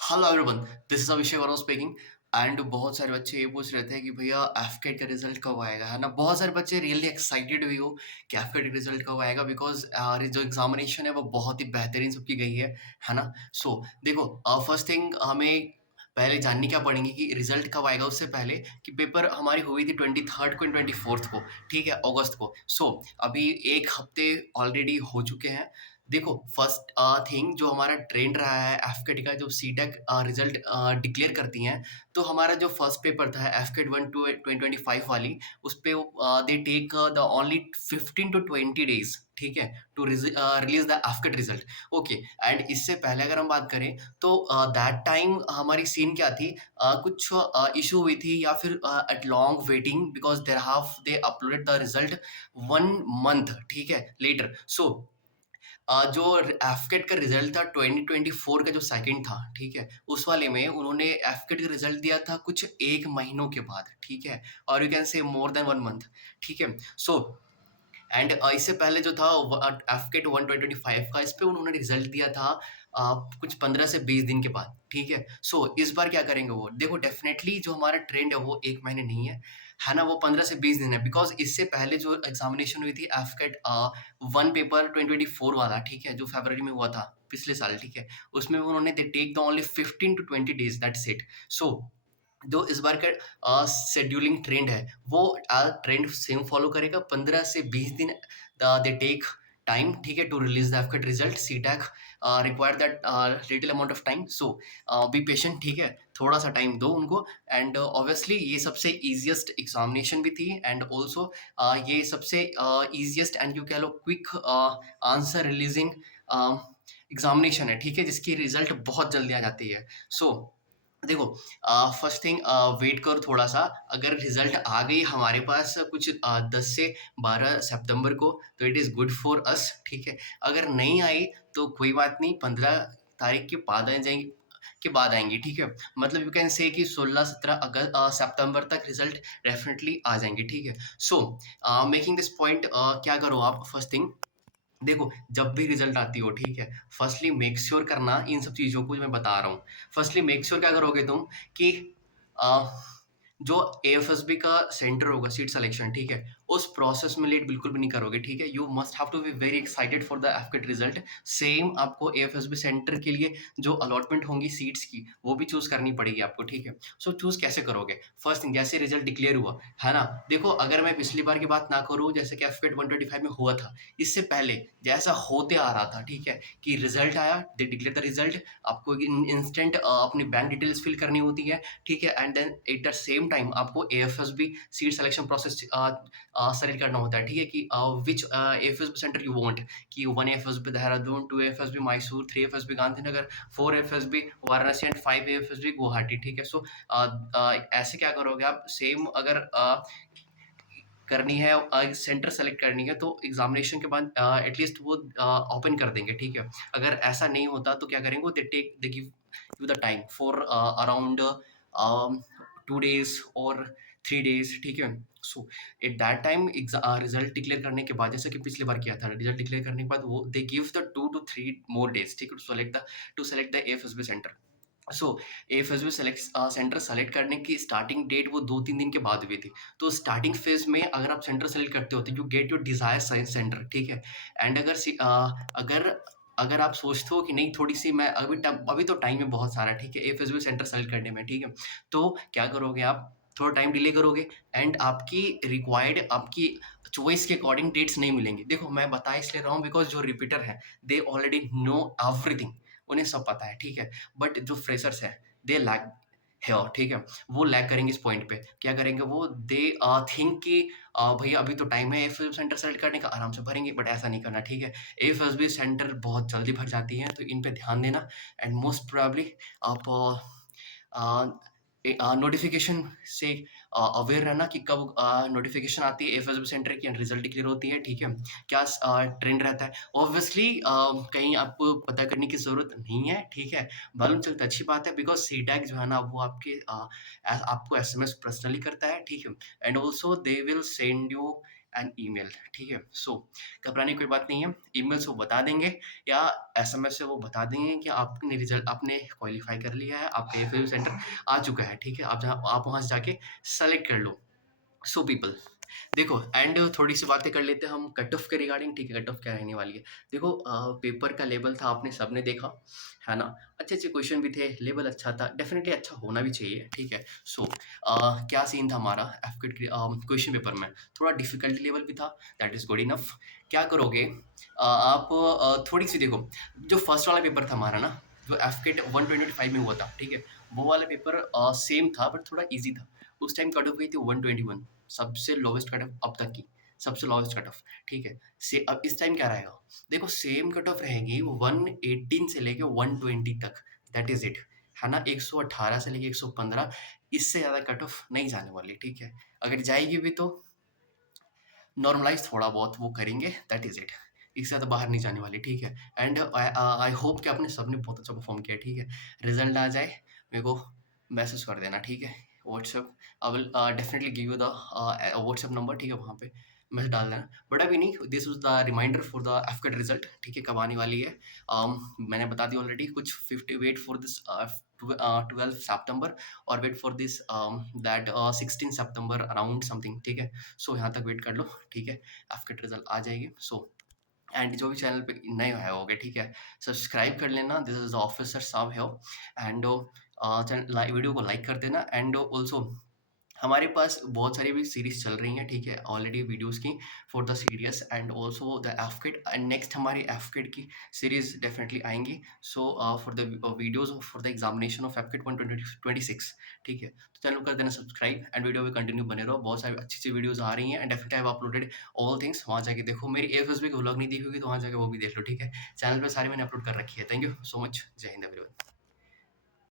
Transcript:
Hello everyone, this is Abhishek Verma speaking. And बहुत सारे बच्चे ये पूछ रहे थे कि भैया एफकेट का रिजल्ट कब आएगा, है ना। बहुत सारे बच्चे रियली एक्साइटेड भी हो कि एफकेट का रिजल्ट कब आएगा, बिकॉज जो एग्जामिनेशन है वो बहुत ही बेहतरीन सबकी गई है ना। सो देखो, फर्स्ट थिंग हमें पहले जाननी क्या पड़ेगी कि रिजल्ट कब आएगा। उससे पहले कि पेपर हमारी हुई थी 23rd को, 24th को, ठीक है, अगस्त को। सो अभी एक हफ्ते ऑलरेडी हो चुके हैं। देखो, फर्स्ट थिंग जो हमारा ट्रेंड रहा है एफकेट का, जो सीटेक रिजल्ट डिक्लेयर करती हैं, तो हमारा जो फर्स्ट पेपर था एफकेट 1 टू 2025 वाली, उस पे they take the only 15 to 20 days, ठीक है, to release the AFCAT result. Okay. And इससे पहले अगर हम बात करें तो दैट टाइम हमारी सीन क्या थी, कुछ इशू हुई थी या फिर at long waiting, because they uploaded the result 1 month, ठीक है, लेटर। सो जो एफकेट का रिजल्ट था 2024 का जो सेकंड था, ठीक है, उस वाले में उन्होंने एफकेट का रिजल्ट दिया था कुछ 1 महीनों के बाद, ठीक है, और you can say more than 1 month, ठीक है। सो एंड इससे पहले जो था एफकेट 1 2025 का, इस पे उन्होंने रिजल्ट दिया था कुछ 15 से 20 दिन के बाद, ठीक है। सो इस बार क्या करेंगे वो, देखो डेफिनेटली जो हमारा ट्रेंड है वो 1 महीने नहीं है ना, वो 15 से 20 दिन है, बिकॉज इससे पहले जो एग्जामिनेशन हुई थी एफकेट 1 पेपर 2024 वाला, ठीक है, जो फरवरी में हुआ था पिछले साल, ठीक है, उसमें उन्होंने they take the only 15 to 20 days, that's it. So जो इस बार का शेड्यूलिंग ट्रेंड है वो ट्रेंड सेम फॉलो करेगा, 15 से 20 दिन दे टेक टाइम, ठीक है, to release the AFCAT result. सीटैक require that little amount of time. So be patient, ठीक है, थोड़ा सा टाइम दो उनको। एंड ऑब्वियसली ये सबसे इजिएस्ट एग्जामिनेशन भी थी, एंड ऑल्सो ये सबसे इजिएस्ट एंड यू कह लो क्विक आंसर रिलीजिंग एग्जामिनेशन है, ठीक है, जिसकी रिजल्ट बहुत जल्दी आ जाती है। सो देखो, फर्स्ट थिंग वेट करो थोड़ा सा। अगर रिजल्ट आ गई हमारे पास कुछ 10 से 12 सितंबर को, तो it is good for us, ठीक है। अगर नहीं आई तो कोई बात नहीं, 15 तारीख के बाद आ जाएंगी, के बाद आएंगी, ठीक है। मतलब यू कैन से कि 16-17 सितंबर तक रिजल्ट डेफिनेटली आ जाएंगे, ठीक है। सो मेकिंग दिस पॉइंट, क्या करो आप, फर्स्ट थिंग देखो, जब भी रिजल्ट आती हो, ठीक है, फर्स्टली मेक श्योर करना इन सब चीज़ों को जो मैं बता रहा हूँ। फर्स्टली मेक श्योर क्या करोगे तुम कि अ, जो एएफएसबी का सेंटर होगा सीट सिलेक्शन, ठीक है, उस प्रोसेस में लेट बिल्कुल भी नहीं करोगे, ठीक है। You must have to be very excited for the AFCAT result. Same आपको एएफएसबी सेंटर के लिए जो अलॉटमेंट होंगी सीट्स की, वो भी चूज करनी पड़ेगी आपको, ठीक है। सो चूज कैसे करोगे, फर्स्ट थिंग, जैसे रिजल्ट डिक्लेयर हुआ, है ना। देखो, अगर मैं पिछली बार की बात ना करूँ, जैसे कि एफकेट 125 में हुआ था, इससे पहले जैसा होते आ रहा था, ठीक है, कि रिजल्ट आया, दे डिक्लेयर द रिजल्ट, आपको इंस्टेंट अपनी बैंक डिटेल्स फिल करनी होती है, ठीक है, and then at the same time आपको AFSB seat selection process select करना होता है, ठीक है, कि which AFSB centre you want, कि 1 AFSB Dehradun, 2 AFSB Mysore, 3 AFSB Gandhinagar, 4 AFSB Varanasi and 5 AFSB Guwahati, ठीक है। सो ऐसे क्या करोगे आप, सेम अगर करनी है, सेंटर सेलेक्ट करनी है, तो एग्जामिनेशन के बाद एटलीस्ट वो ओपन कर देंगे, ठीक है। अगर ऐसा नहीं होता तो क्या करेंगे, they give you the time for around 2 days और 3 days, ठीक है। So at that time result declare करने के बाद, जैसे कि पिछली बार किया था, रिजल्ट डिक्लेयर करने के बाद वो they give the 2 to 3 more days, ठीक है, to select the AFSB centre. So AFSB centre select करने की स्टार्टिंग डेट वो 2-3 दिन के बाद हुई थी। तो स्टार्टिंग फेज में अगर आप सेंटर सेलेक्ट करते हो तो you get your desire science centre, ठीक है। एंड अगर अगर आप सोचते हो कि नहीं, थोड़ी सी मैं अभी तो टाइम है बहुत सारा, ठीक है, एएफएसबी सेंटर सेलेक्ट करने में, ठीक है, तो क्या करोगे आप, थोड़ा टाइम डिले करोगे, एंड आपकी चॉइस के अकॉर्डिंग डेट्स नहीं मिलेंगे। देखो, मैं बता इसलिए रहा हूँ बिकॉज जो रिपीटर है दे ऑलरेडी नो एवरीथिंग, उन्हें सब पता है, ठीक है। बट जो फ्रेशर्स है दे लैग है, ठीक है, वो लैग करेंगे इस पॉइंट पे। क्या करेंगे वो, दे थिंक कि भैया अभी तो टाइम है एफ सेंटर सेलेक्ट करने का, आराम से भरेंगे, बट ऐसा नहीं करना, ठीक है। एफ सेंटर बहुत जल्दी भर जाती हैं, तो इन पे ध्यान देना। एंड मोस्ट प्रोबेबली आप नोटिफिकेशन से अवेयर रहना कि कब नोटिफिकेशन आती है एफएसबी सेंटर की एंड रिजल्ट डिक्लेयर होती है, ठीक है। क्या ट्रेंड रहता है, ऑब्वियसली कहीं आपको पता करने की जरूरत नहीं है, ठीक है। मालूम चलता अच्छी बात है, बिकॉज सीटैक जो है ना वो आपको एसएमएस पर्सनली करता है, ठीक है। And also they will send you and email, ठीक है? सो घबराने की कोई बात नहीं है, ईमेल से वो बता देंगे या एसएमएस से वो बता देंगे कि आपने क्वालीफाई कर लिया है, आपका इंटरव्यू सेंटर आ चुका है, ठीक है? आप वहाँ से जाके सेलेक्ट कर लो। सो पीपल देखो एंड थोड़ी-सी बातें कर लेते हैं हम कट ऑफ के रिगार्डिंग, ठीक है? कट ऑफ क्या रहने वाली है। देखो पेपर का लेवल था आपने सबने देखा, है ना? अच्छे-अच्छे क्वेश्चन भी थे, लेवल अच्छा था, डेफ़िनिटली अच्छा होना भी चाहिए, ठीक है? सो क्या सीन था हमारा एफकेट के क्वेश्चन पेपर में, थोड़ा डिफ़िकल्टी लेवल भी था, दैट इज़ गुड इनफ। क्या करोगे आप थोड़ी-सी देखो, जो फर्स्ट वाला पेपर था हमारा ना, जो एफकेट 125 में हुआ था, ठीक है? वो वाला पेपर सेम था बट थोड़ा ईज़ी था। उस टाइम कट ऑफ गई थी 121 सबसे लोवेस्ट कट ऑफ अब तक की, सबसे लोवेस्ट कट ऑफ, ठीक है? अब इस टाइम क्या रहेगा? देखो सेम कट ऑफ रहेगी 118 से लेके 120 तक, दैट इज़ इट, है ना? 118 से लेके 115 इससे ज़्यादा कट ऑफ नहीं जाने वाली, ठीक है? अगर जाएगी भी तो नॉर्मलाइज़ थोड़ा बहुत वो करेंगे, दैट इज़ इट। इससे ज़्यादा बाहर नहीं जाने वाली, ठीक है? एंड आई होप कि आपने सबने बहुत अच्छा परफ़ॉर्म किया, ठीक है? रिज़ल्ट आ जाए, मेरे को मैसेज कर देना, ठीक है? WhatsApp I will definitely give you the WhatsApp number, ठीक है? वहाँ पे मैसेज डाल देना। बट अभी नहीं, this was the reminder for the AFCAT result, ठीक है? कब आने वाली है? मैंने बता दिया ऑलरेडी कुछ 50 वेट फॉर दिस 12 सितंबर और वेट फॉर दिस दैट 16 सितंबर अराउंड समथिंग, ठीक है? सो यहाँ तक वेट कर लो, ठीक है? आपका रिजल्ट आ जाएगी। सो एंड जो भी चैनल पे नए आए होगे, ठीक है? सब्सक्राइब कर लेना, दिस इज़ द ऑफिसर साहब हियर एंड वीडियो को लाइक कर देना एंड ऑल्सो हमारे पास बहुत सारी भी सीरीज़ चल रही हैं, ठीक है? ऑलरेडी वीडियोज़ की for the series and also the AFCAT and next हमारी एफकेट की सीरीज़ डेफिनिटली आएँगी। So for the videos for the examination of AFCAT 12026 ठीक है? तो चैनल को कर देना सब्सक्राइब एंड वीडियो में कंटिन्यू बने रहो। बहुत सारी अच्छी-अच्छी वीडियोज़ आ रही हैं and definitely I have uploaded all things वहाँ जाके देखो। मेरी एफएसबी की व्लॉग नहीं देखी होगी तो वहाँ जाके वो भी देख लो, ठीक है? चैनल पे सारी मैंने अपलोड कर रखी है। Thank you so much. जय हिंद एवरीवन।